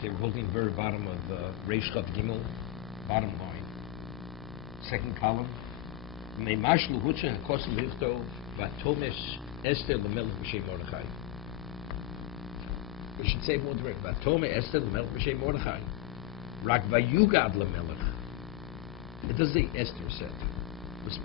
Okay, we're holding the very bottom of Reish Chav Gimel, bottom line, second column. Meimashlu Hutcha Hakosim Lichtov Vatomesh Esther Lemelech B'Shem Mordechai. We should say more direct. Vatome Esther Lemelech B'Shem Mordechai. Rak Vayugad Lemelech. It doesn't say Esther said.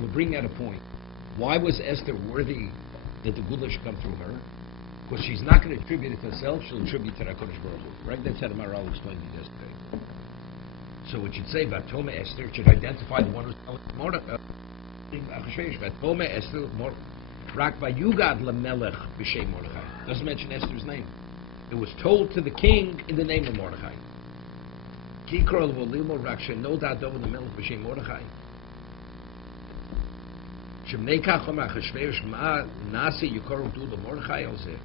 We're bringing out a point. Why was Esther worthy that the Gula should come through her? Because she's not going to attribute it to herself, she'll attribute it to HaKadosh Baruch Hu. Right? That's how the Maharal explained it yesterday. So it should say, Vatome Esther, it should identify the one who's telling Mordechai. Vatome Esther, Rak Vayugad Lemelech B'Shem Mordechai. Doesn't mention Esther's name. It was told to the king in the name of Mordechai. Kikro L'Volimo Rak Sheno Da'adov Lemelech B'Shem Mordechai. Shemnei Kachom HaChashverosh Ma Nasi Yukoru Du L'Mordechai Ozeh.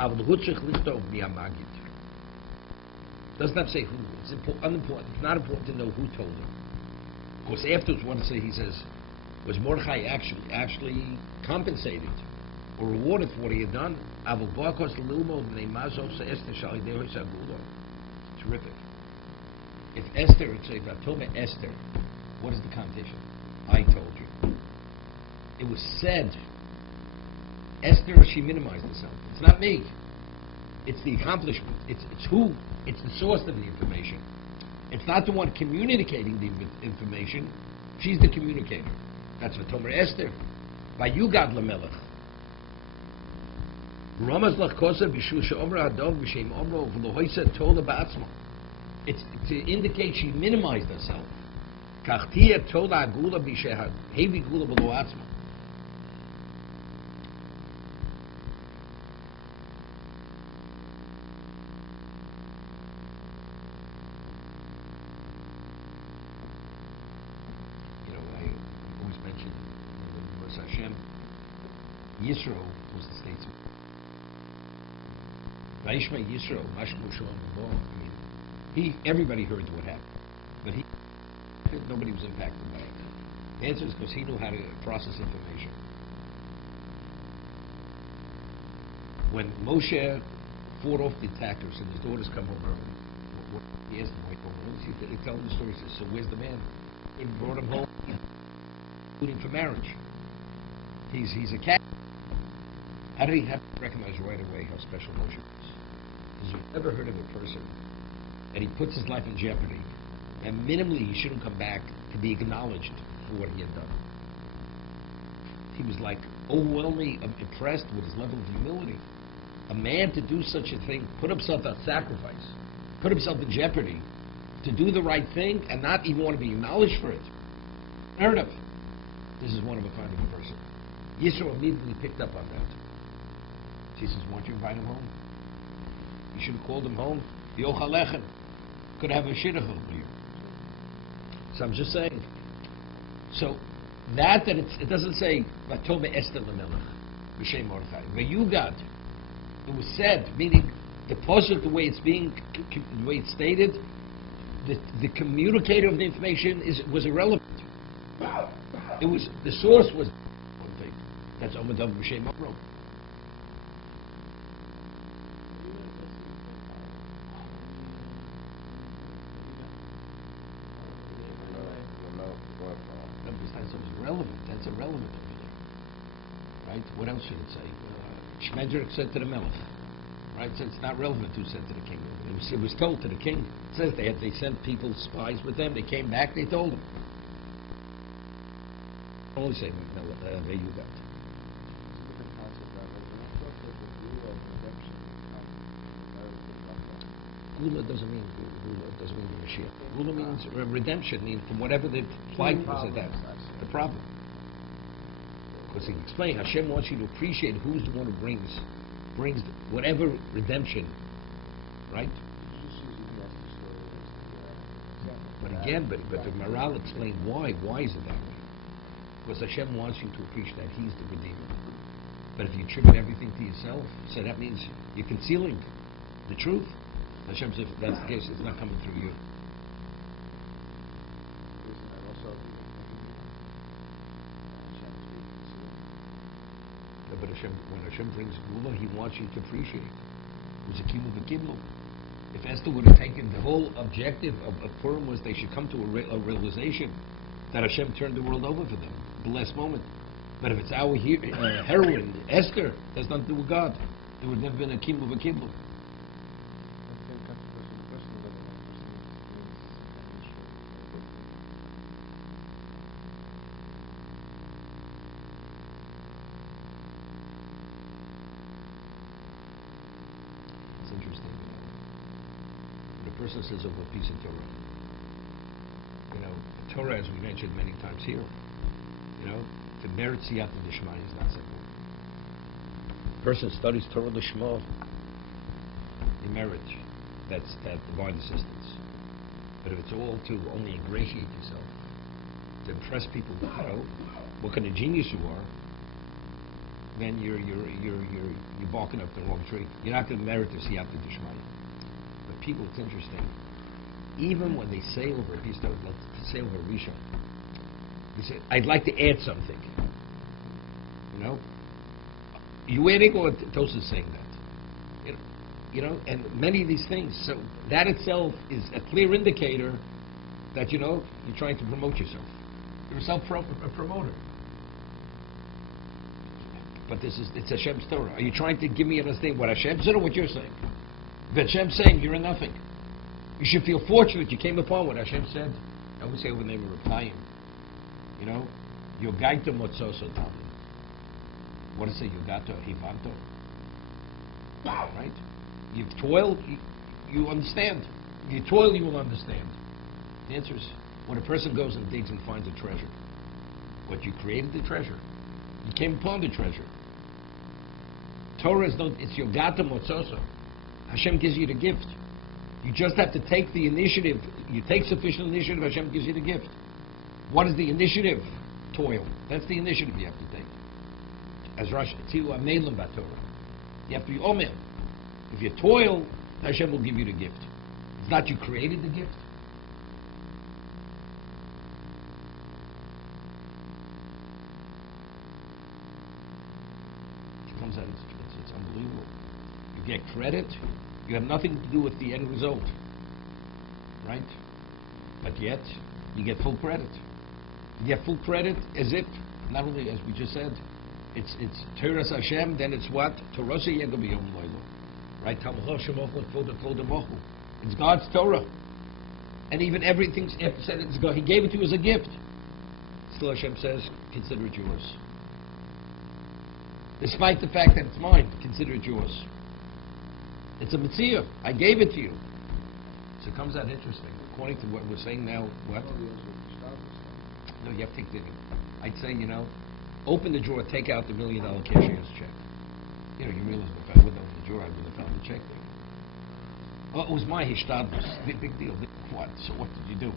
Aval Hutzich Lichtov Mi'amagid. Does not say who. It's unimportant. It's not important to know who told him. Of course, afterwards, one say he says, was Mordechai actually compensated or rewarded for what he had done? Aval Ba'akos L'Ilmo B'nei Mazov Se'Esther Shali Dehoy Sagulo. Terrific. If Esther would say, Vatome Esther, what is the connotation? I told you. It was said. Esther, she minimized herself. It's not me. It's the accomplishment. It's who. It's the source of the information. It's not the one communicating the information. She's the communicator. That's what Tomer Esther. Vayugad Lamelech. Ramaz Lachkosa B'Shu She'omra Adov B'Shem Omro V'Lohoysa Tola Ba'atzma. It's to indicate she minimized herself. Kachtia Tola Agula B'Shehad Hevi Gula B'Lo Atzma. Yisro was the statesman. Vaishma Yisro, Mashmu Shalom. Everybody heard what happened, but nobody was impacted by it. The answer is because he knew how to process information. When Moshe fought off the attackers and his daughters come over, he asked them, he tell them the story. He says, so where's the man? He brought him home, including for marriage. He's a cat. How did he have to recognize right away how special Moshe was? Because you've never heard of a person that he puts his life in jeopardy, and minimally he shouldn't come back to be acknowledged for what he had done. He was like overwhelmingly impressed with his level of humility. A man to do such a thing, put himself at sacrifice, put himself in jeopardy, to do the right thing and not even want to be acknowledged for it. Heard of. This is one of a kind of a person. Yisro immediately picked up on that. She says, why don't you invite him home? You should have called him home. Yochalechem. Could have a shidduch with you. So I'm just saying. So that it doesn't say Vatome Esther Lemelech B'Shem Mordechai. Vayugad. It was said, meaning the pasuk, the way it's stated, the communicator of the information was irrelevant. It was the source was one thing. That's Omadav B'Shem Amro. That's irrelevant over there. Right? What else should it say? Shmedrik said to the Melech. Right? So it's not relevant who said to the king. It was told to the king. It says they sent people, spies with them. They came back, they told him. Only say there you got. Gula doesn't mean Mashiach. Gula means redemption, means from whatever the plight was at that. The problem. Because he explained, Hashem wants you to appreciate who's the one who brings whatever redemption, right? But again, but the Maharal explained why. Why is it that way? Because Hashem wants you to appreciate that He's the Redeemer. But if you attribute everything to yourself, so that means you're concealing the truth. Hashem says, if that's the case, it's not coming through you. But when Hashem brings Gula, He wants you to appreciate. It was a Kimu B'Gimel. If Esther would have taken the whole objective of Purim was they should come to a realization that Hashem turned the world over for them, the last moment. But if it's our heroine, Esther, has nothing to do with God. There would never been a kibbutz of a kibbutz. It's interesting. When a person says over a piece of Torah, Torah, as we mentioned many times here, the merit siyata d'shmai is not simple. A person studies Torah l'shma, the merit, that's that divine assistance. But if it's all to only ingratiate yourself, to impress people, what kind of genius you are, then you're barking up the wrong tree. You're not going to merit the siyata d'shmai. But people, it's interesting. Even when they say over a piece of Torah, let's say over a Rishon, they say, I'd like to add something. You adding or Tosa is saying that? And many of these things. So that itself is a clear indicator that, you're trying to promote yourself. You're a self-promoter. But it's Hashem's Torah. Are you trying to give me an understanding what Hashem said or what you're saying? If Hashem's saying you're a nothing, you should feel fortunate you came upon what Hashem said. I always say over the name of Repayim. Yogaita motzoso tam. What does it say? Yogato hivanto. Right? You've toiled, you understand. You toil, you will understand. The answer is, when a person goes and digs and finds a treasure, what you created the treasure. You came upon the treasure. Torah is it's Yogato motzoso. Hashem gives you the gift. You just have to take the initiative. You take sufficient initiative, Hashem gives you the gift. What is the initiative? Toil. That's the initiative you have to take. As Rashi, you have to be omer. If you toil, Hashem will give you the gift. It's not you created the gift. It comes out, it's unbelievable. You get credit. You have nothing to do with the end result, right? But yet, you get full credit. You get full credit as if, not only as we just said, it's Torah Hashem, then it's what? Torah Yegam Yom Loilo. Right? It's God's Torah. And even everything after said it's God, He gave it to you as a gift. Still Hashem says, consider it yours. Despite the fact that it's mine, consider it yours. It's a mitzvah. I gave it to you. So it comes out interesting. According to what we're saying now, what? No, you have to take the... I'd say, open the drawer, take out the $1 million cashier's check. You realize if I wouldn't open the drawer, I wouldn't have found the check there. Well, it was my hishtadlus. Big deal. What? So what did you do?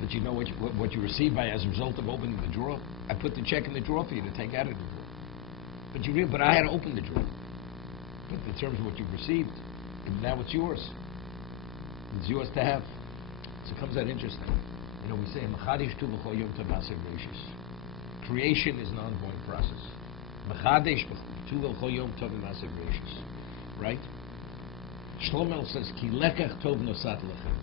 But you know what you received by as a result of opening the drawer? I put the check in the drawer for you to take out of the drawer. But I had to open the drawer. But in terms of what you've received, now it's yours. It's yours to have. So it comes out interesting. We say, creation is an ongoing process. Right? Shlomo says, Ki lekach tov nosat lechem.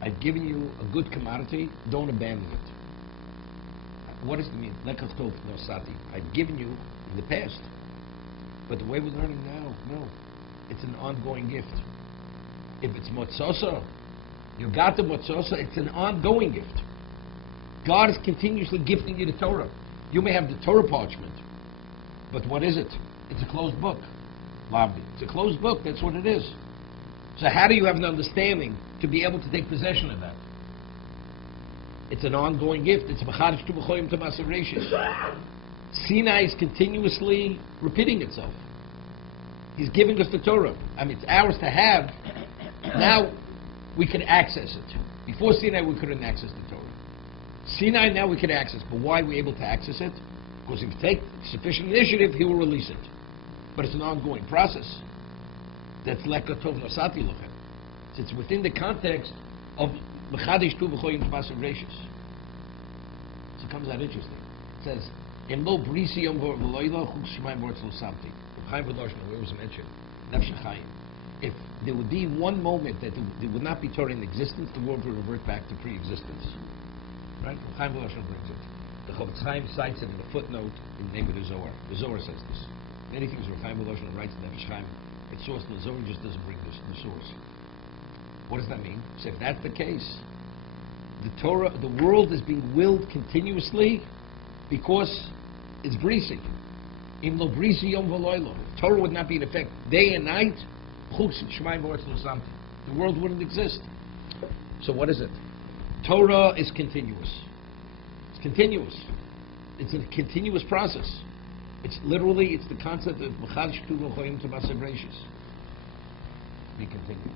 I've given you a good commodity, don't abandon it. What does it mean? Lekach tov nosati. I've given you in the past. But the way we're learning now, no. It's an ongoing gift. If it's motzosa, you got the motzosa, it's an ongoing gift. God is continuously gifting you the Torah. You may have the Torah parchment, but what is it? It's a closed book. Lavdi. It's a closed book, that's what it is. So how do you have an understanding to be able to take possession of that? It's an ongoing gift. It's Bechadish tu b'choyim t'masav reishis. Sinai is continuously repeating itself. He's giving us the Torah. It's ours to have. Now we can access it. Before Sinai, we couldn't access the Torah. Sinai, now we can access. But why are we able to access it? Because if you take sufficient initiative, He will release it. But it's an ongoing process. That's lekach tov nosati lochem. It's within the context of mechadish tu b'choyim t'masav reishis. So it comes out interesting. It says, Em lo brisi yom v'loilo chuk shemaim vortz lo samti. Chaim V'Loshna, where was it mentioned? Nefesh Chaim. If there would be one moment that there would not be Torah in existence, the world would revert back to pre-existence. Right? Chaim V'Loshna brings it. The Chovot Chaim cites it in a footnote in the name of the Zohar. The Zohar says this. Many things where Chaim V'Loshna writes Nefesh Chaim, it's sourced in the Zohar, just doesn't bring this the source. What does that mean? So if that's the case, the Torah, the world is being willed continuously because it's breezy. Im lo breezy yom v'loylo. Torah would not be in effect day and night. The world wouldn't exist. So what is it? Torah is continuous. It's continuous. It's a continuous process. It's literally, it's the concept of Be continued.